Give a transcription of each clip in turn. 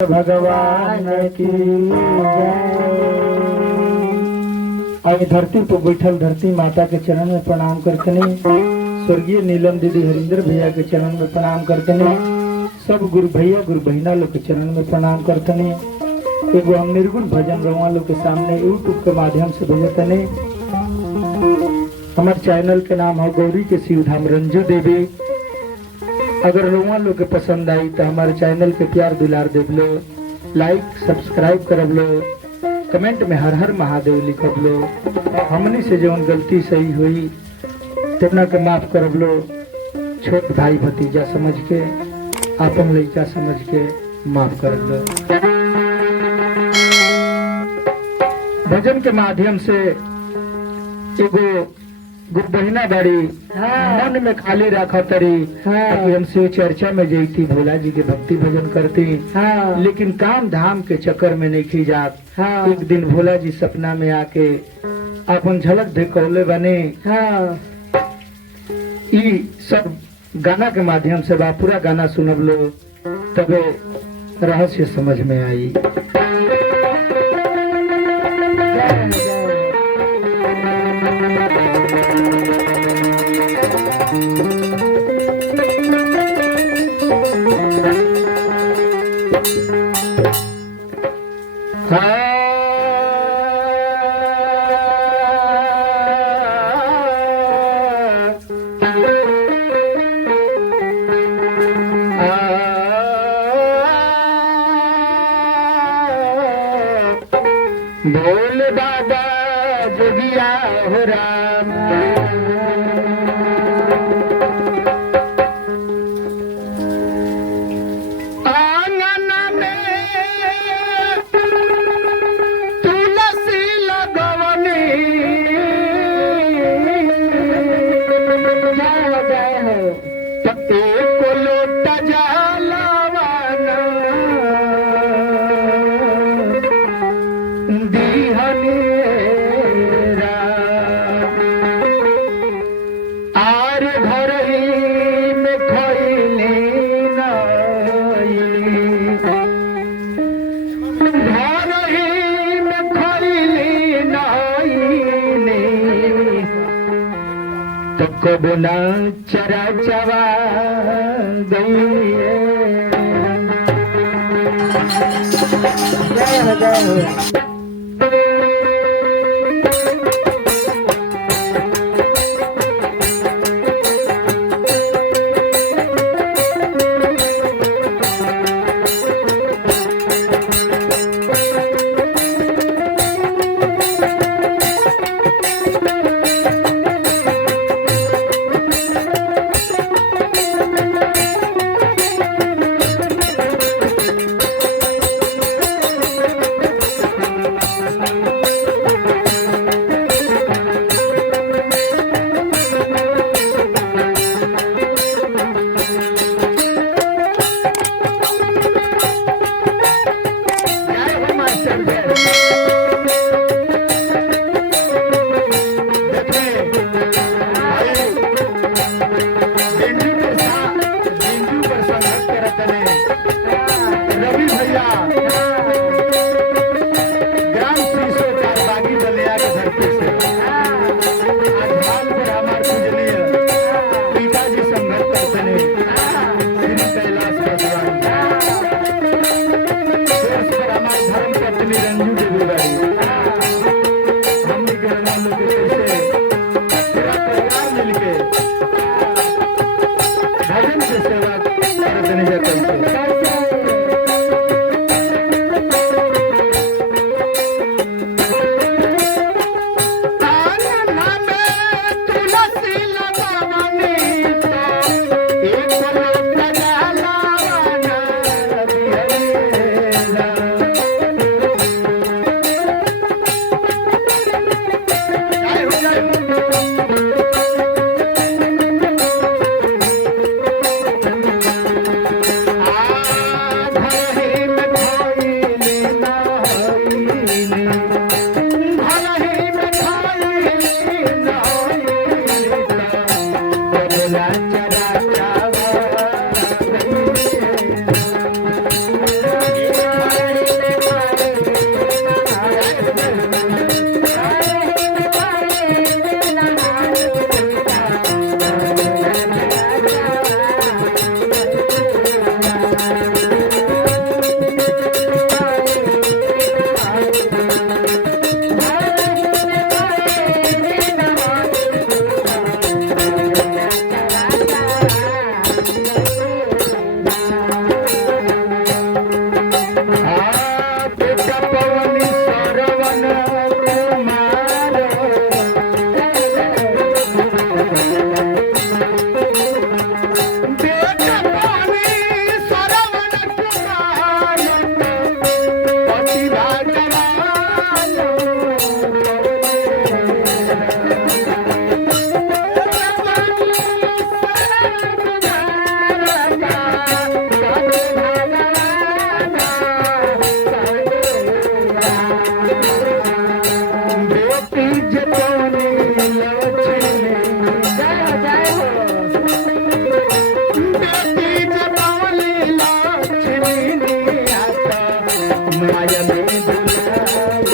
भगवान की जय। आगे धरती पर बैठल धरती माता के चरण में प्रणाम करतनी। स्वर्गीय नीलम दीदी हरिंदर भैया के चरण में प्रणाम करतनी। सब गुरु भैया गुरु बहिना लोग के चरण में प्रणाम करतनी। एगो हम निर्गुण भजन रवा लोग के सामने यूट्यूब के माध्यम से भेजतनी। हमारे चैनल के नाम है गौरी के शिव धाम रंजू देवी। अगर लोगों लोग के पसंद आई तो हमारे चैनल के प्यार दुलार देव लो, लाइक सब्सक्राइब करब लो, कमेंट में हर हर महादेव लिखब लो। हमनी से जो गलती सही हुई तेना के माफ करब लो। छोट भाई भतीजा समझ के, आपन लड़का समझ के माफ करब लो। भजन के माध्यम से एगो गुरु बहिना बाड़ी मन में खाली रखा तरी कि हम शिव चर्चा में जैती, भोला जी के भक्ति भजन करती, लेकिन काम धाम के चक्कर में नहीं खी जात। एक दिन भोला जी सपना में आके अपन झलक दिखौले बने। ई सब गाना के माध्यम से बा, पूरा गाना सुनब लो तबे रहस्य समझ में आई। बोल बाबा जोगिया हो राम, आंगन में तुलसी लगवनी, एक लोटा जलवाना आर घर ही में खैली घर ही में खैली तो कबो न चरा चवा गई। माया में भुलाई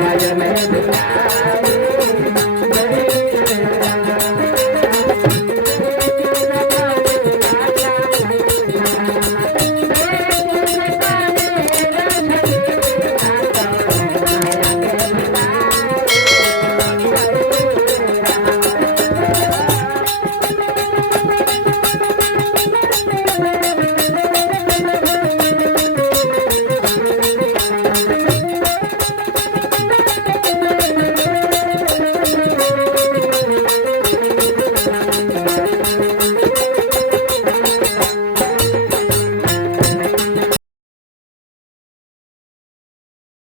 माया में